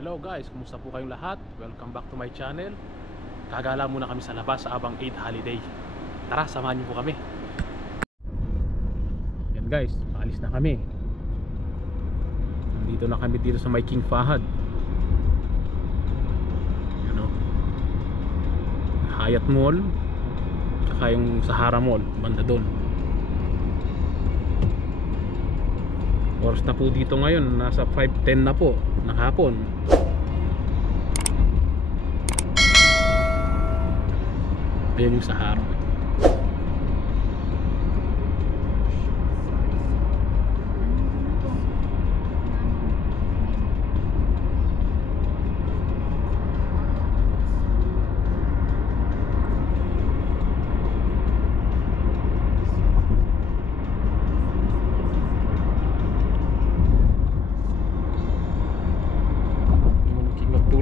Hello guys, kumusta po kayong lahat? Welcome back to my channel. Kagala muna kami sa labas sa Abang 8 Holiday. Tara, samahan niyo po kami. Yan guys, paalis na kami. Nandito na kami dito sa may King Fahad. You know, Hyatt Mall, tsaka yung Sahara Mall, banda doon. Oras na po dito ngayon, nasa 5:10 na po ng hapon. Ayan yung Sahara.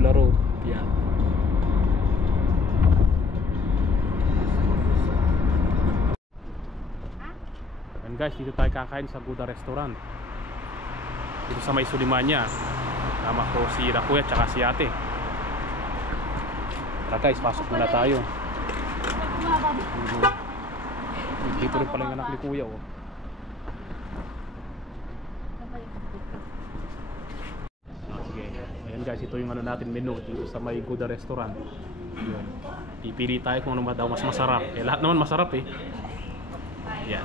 Road. Yan. And guys, dito tayo kakain sa Guda Restaurant. Dito sa may Sulimanya. Tama ko si Rakuya tsaka si ate. Tara guys, pasok muna tayo. Dito rin pala yung anak ni Kuya oh. Guys, ito yung ano natin menu dito sa may Guda Restaurant. Yun. Pipili tayo kung ano daw mas masarap. Eh lahat naman masarap eh. Yan.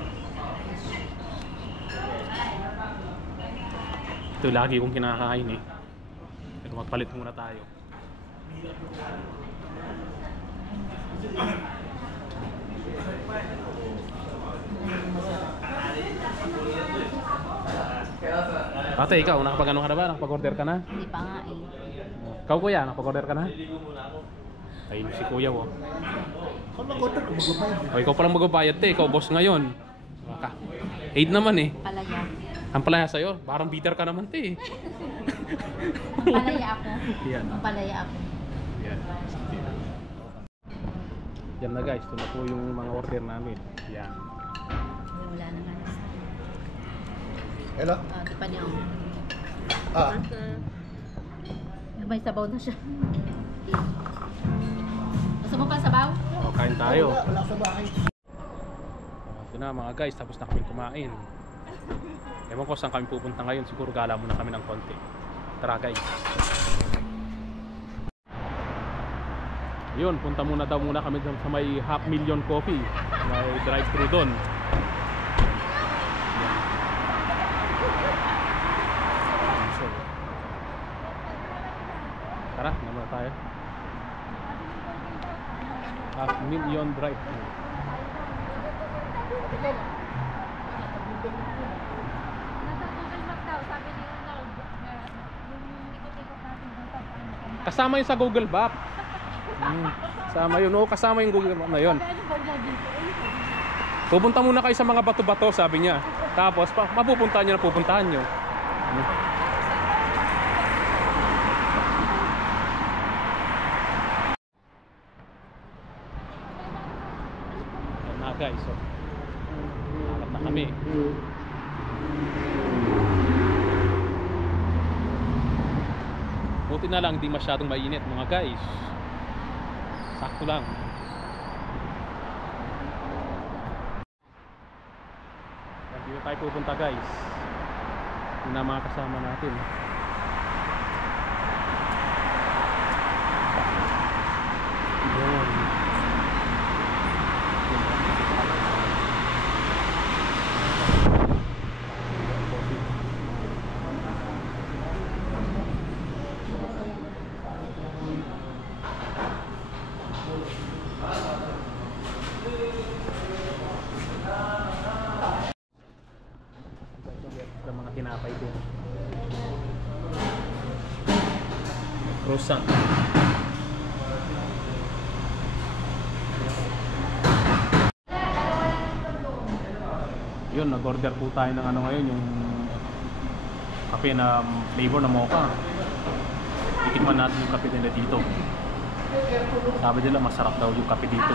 Ito lagi kong kinakain eh. Ito magpalit muna tayo. Ate, ikaw, nakapag-ano ka na ba? Nakapag-order ka na? Hindi pa nga eh. Ikaw kuya, nakapag-order ka na? Ayun si kuya oh. Kung mag-order ko, mag-bayad. O, ikaw palang mag-bayad te, ikaw boss ngayon. Aid naman eh. Palaya. Ang palaya sa'yo, parang bitter ka naman te. Palaya ako. Yan. Palaya ako. Yan. Yan na guys, ito na po yung mga order namin. Yan. Wala na nga. Hello? Ito pa niya. Ah. May sabaw na siya. Gusto mo pa sabaw? O, kain tayo. Wala sa bahay. Ito na mga guys, tapos na kami kumain. Ewan ko saan kami pupunta ngayon. Siguro gala muna kami ng konti. Tara guys. Yun, punta muna kami sa may 500,000 Coffee. May drive-thru doon. Tara, naman tayo. 500,000 drive-thru. Kasama yun sa Google Map. Kasama yun. Oo, kasama yung Google Map na yun. Pupunta muna kayo sa mga bato-bato, sabi niya. Tapos, mapupuntahan niyo na pupuntahan niyo. Yan na guys. So, lakad na kami. Buti na lang, hindi masyadong mainit mga guys. Sakto lang. Dito tayo pupunta guys. Yun na mga kasama natin. Yun. Mga tinapay ko. Croissant. Yun, nag-order po tayo ng ano ngayon, yung kape na flavor na mocha. Itikman natin yung kape nila dito. Sabi nila masarap daw yung kape dito.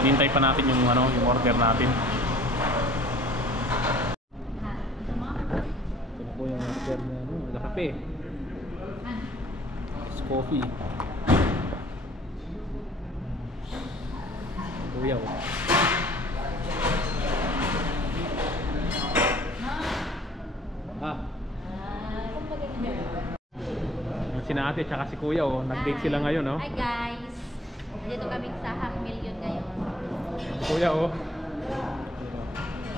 Hinintay pa natin yung ano, yung order natin. Ito na po yung order na ano, na kape. It's coffee. Kuya oh. Sina ate tsaka si kuya oh, nag-date sila ngayon oh. Hi guys! Dito kami sa Half Million ngayon. Kuya oh.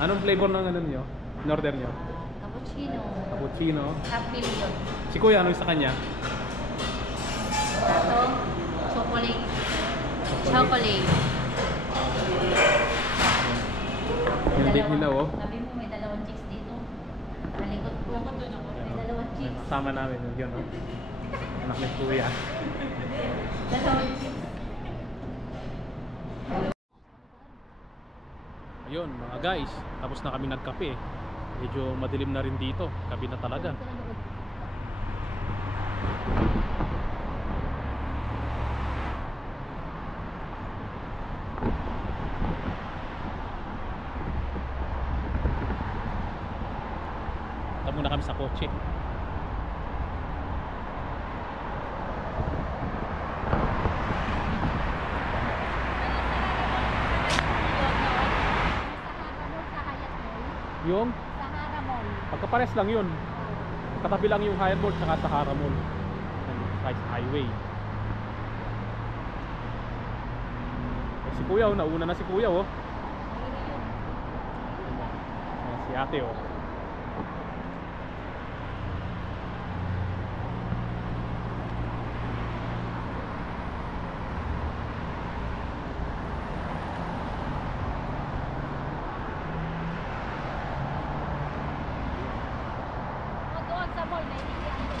Anong flavor ng ano niyo? In-order niyo? Cappuccino. Cappuccino. Half Million. Si kuya ano sa kanya? Ito, chocolate. Chocolate. Yung date nila oh. Sabi mo may dalawang chicks dito. Nalikot ko. May dalawang chicks. Kasama namin yun oh. Anak ni kuya. Dalawang chicks. Ayun mga guys, tapos na kami nagkape. Medyo madilim na rin dito, gabi na talaga. Punta muna kami sa kotse. Yung Sahara Mall. pagkapares lang yun. Katabi lang yung Hyatt Mall tsaka Sahara Mall. Highway. Si kuya oh, nauna na si kuya oh. Ayan, si ate oh. Doon sa mall, may iiyak ko.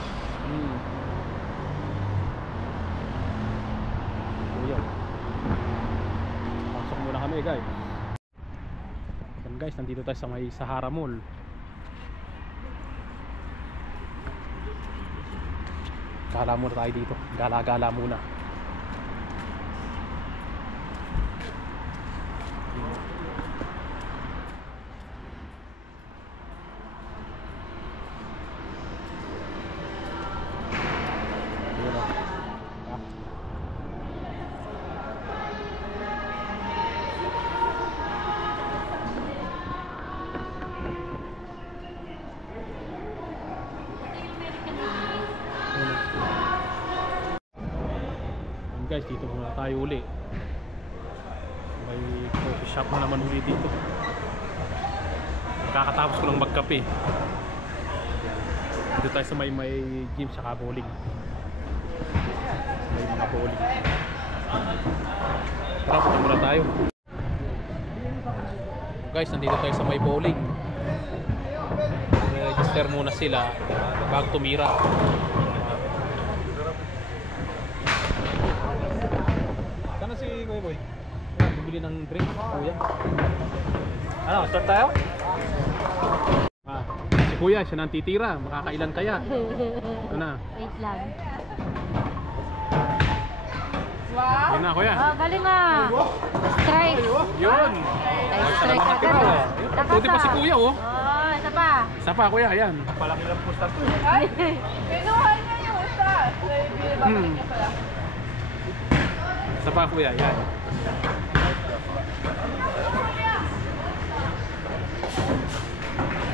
Kuya. Pasok muna kami guys. Yan guys, nandito tayo sa may Sahara Mall. Gala muna tayo dito. Gala-gala muna. Guys, dito muna tayo uli. May coffee shop na naman uli dito. Kakatapos ko lang magkape. Dito tayo sa may gym saka bowling. May mga bowling. Tara, punta muna tayo. Guys, nandito tayo sa may bowling. Register muna sila bago tumira. Sana si Kuya Boy? Bibili ng drink, kuya. Ano, start tayo? Si kuya, siya nang titira. Makakailan kaya? Ito na. Wait lang. Yun na, kuya. Oh, galing ah. Strike. Yun! Strike ka Kita, oh. Puti pa si kuya, oh. Oh, isa pa. Isa pa, kuya, ayan. Palaki lang pusta to. Ay, kinuha niya yung isa. Isa pa, kuya, ayan.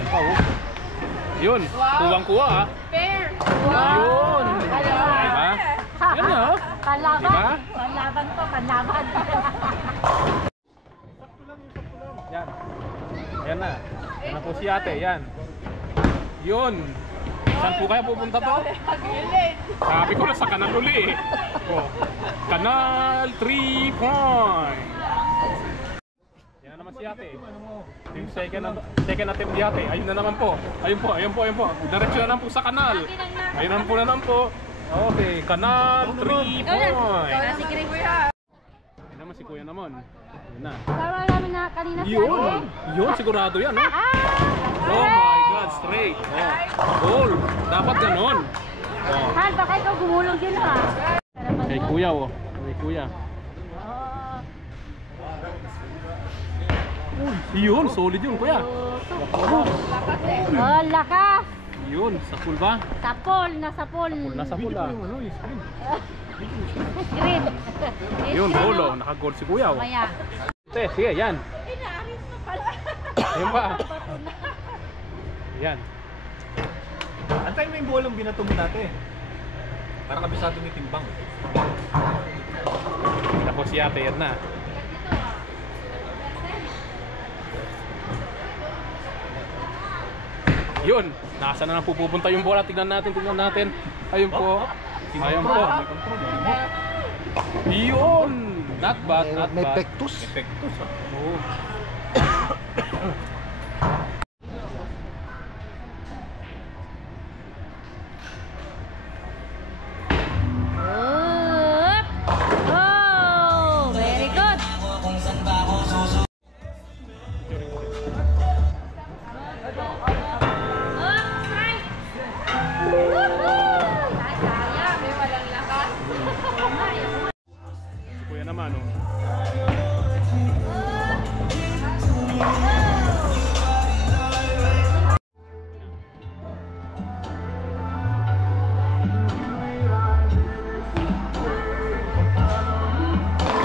Oh. Yun, kuwang-kuwa ah. Fair. Yun! Diba? Yan na oh. Panlaban. Diba? Panlaban to, panlaban. Yan. Yan na. Yan na po si ate, yan. Yun. Saan po kaya pupunta to? Pag-ilit. Sabi ko na sa kanal uli eh. Oh. Kanal 3 point. Yan na naman si ate. Yung second attempt di ate. Ayun na naman po. Ayun po, ayun po, ayun po. Diretso na naman po sa kanal. Ayun na po na naman po. Okay, kanal 3 point. Si Chris. Ayun naman si kuya naman. Yun na. Tama namin na kanina si Yun! ate. Yun, sigurado yan, no? Oh my God, straight! Oh, goal! Dapat ganon! Oh. Han, baka ikaw gumulong din ha. Kay kuya, oh. Kay kuya. Oh. Yun, solid yun, kuya. Lakas eh. Oh, lakas. Yun, sa pool ba? Sapol, nasa pool. Nasa pool ah. Green. Yun, polo. Naka-gold si kuya. Oh. Maya. Sige, yan. Inaaris mo pala. Ayun ba? Yan. Antayin mo yung bolang binato mo natin. Para kabisado ni Timbang. Tapos si ate, yan na. Yun, nasa na pupunta yung bola. Tingnan natin. Ayun po. Ayun po. Yun! Not bad, not May bad. pectus. Pectus, ah. Oo. Up. Oh, very good. Up, strike. Woohoo! Sayang, may walang lakas. Si kuya naman, oh.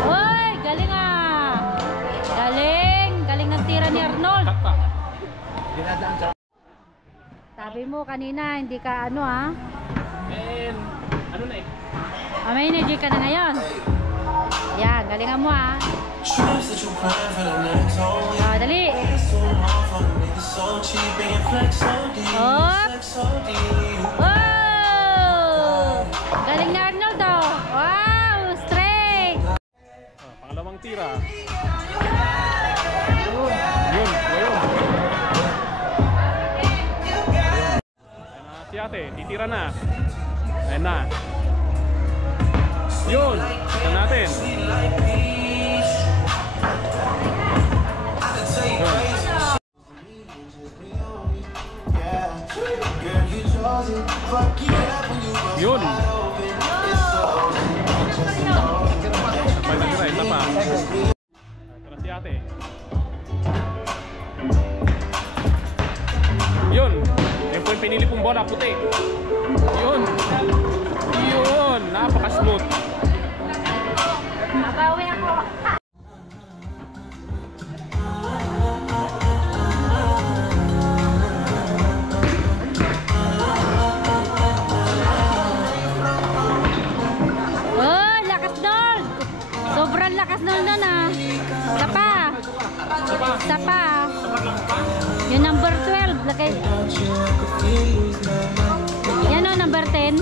Hoy, galing ah. Galing ng tira ni Arnold. Cut pa. Dinadaan sa... Sabi mo kanina, hindi ka ano ah. And, ano na eh? May energy ka na ngayon. Yan, galingan mo ah. Ah, dali. Hop. Oh! Galing na Arnold oh. Wow, straight. Pangalawang tira. Yun. Si ate, titira na. Ayan na. Yun, tignan natin. Yun. Sabay na tira, isa pa. Tira si ate. Yun. Yung po yung pinili pong bola, puti. Yun. Napaka-smooth. Mabawi ako. Oh, lakas nun. Sobrang lakas nun ah. Sapa. Yung number 12. Lagay. Yan o, number 10.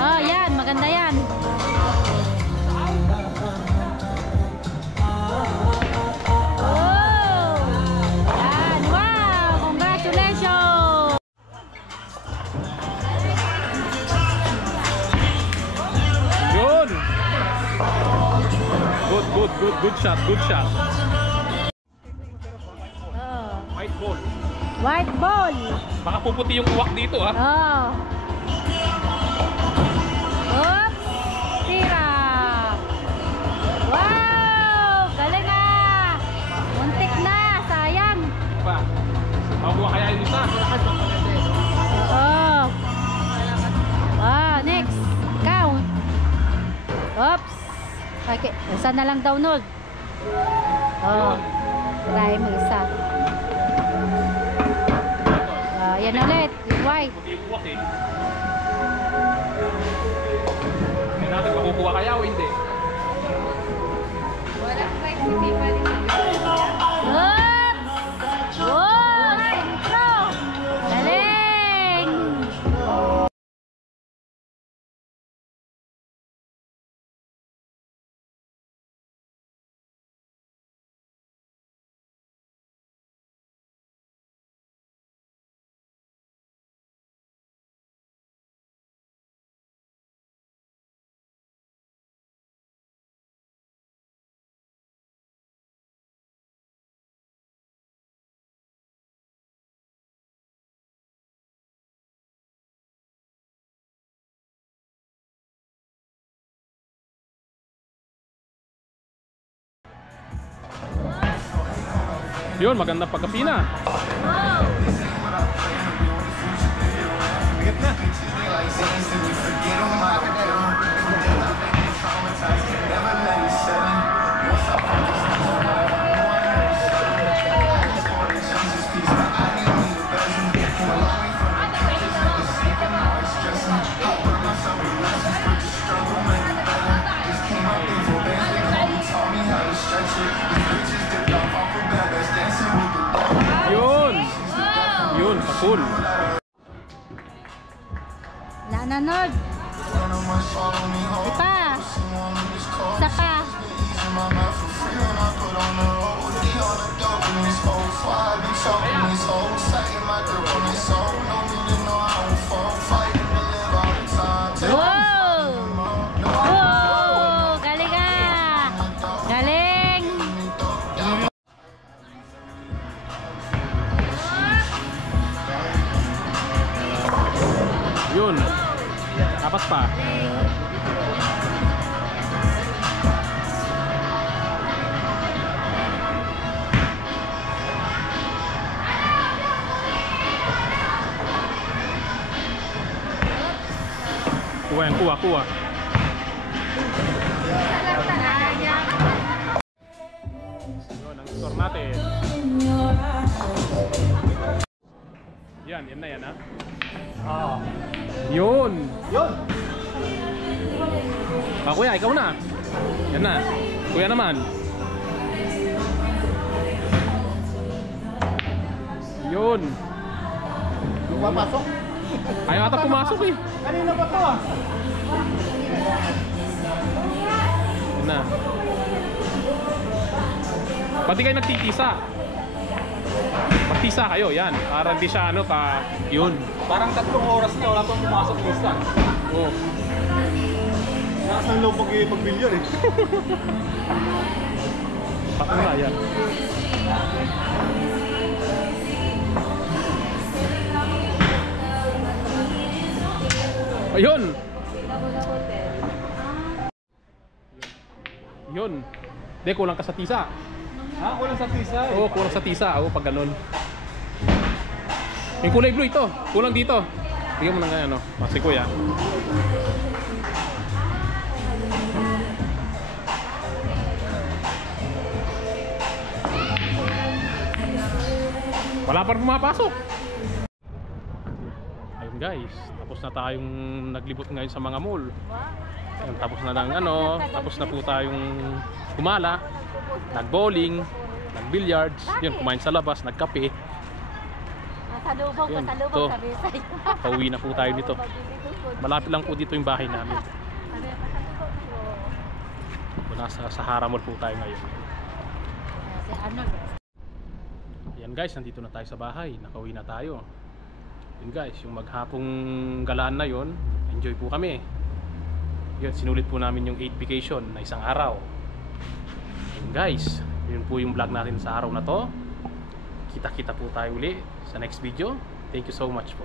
Oh, yan. Maganda yan. Oh! Yan. Wow! Congratulations! Yun! Good shot. Oh. White ball. White ball. Baka puputi yung uwak dito, ha? Oh. Oops. Tira. Wow! Galing ah! Muntik na. Sayang. Pa. Mabuha kaya yung isa. Oh. Ah, next. Count. Oops. Okay. Isa na lang download. Oh. Try mo isa. Yan ulit. White. Puti yung uwak, eh. Hindi natin makukuha kaya o hindi. Walang flexibility. Yun, magandang pagkapina. Bigat na. Yun. Yun, sa pool. Wala na, Nord. Ipa. Isa pa. Wow! Wow! Galing ah! Galing! Yun. Apat pa. Kuha yan, kuha, kuha. Yun, ang score natin. Yan na yan ha. Oo. Yun. Yun. Kuya, ikaw na. Yan na. Kuya naman. Yun. Papasok. Ayaw ata pumasok eh. Kanina pa to ah. Yan na. Pati kayo nagtitisa. Magtisa kayo, yan. Para hindi siya ano ka... Yun. Parang 3 oras na wala pang pumasok minsan. Oh. Lakas ng loob pag-bilyar eh. Baka nga yan. Ayun! Yun. Hindi, kulang ka sa tisa. Ha? Kulang sa tisa eh. Oo, kulang sa tisa. Oo, pag ganun. Yung kulay blue ito. Kulang dito. Bigyan mo na nga ano. Kasi kuya. Wala pa rin pumapasok. Ayun guys. Tapos na tayong naglibot ngayon sa mga mall. Ayun, tapos na lang ano. Tapos na po tayong kumala. Nag-bowling. Nag-billiards. Yun, kumain sa labas. Nagkape. Pasalubong, Yun, pasalubong, ito. sabi sa'yo. Pauwi na po tayo dito. Malapit lang po dito yung bahay namin. Nasa Sahara Mall po tayo ngayon. Si Arnold. Yan guys, nandito na tayo sa bahay. Nakauwi na tayo. Yun guys, yung maghapong galaan na yon, enjoy po kami. Yun, sinulit po namin yung 8 vacation na isang araw. Yun guys, yun po yung vlog natin sa araw na to. Kita-kita po tayo uli sa next video. Thank you so much po.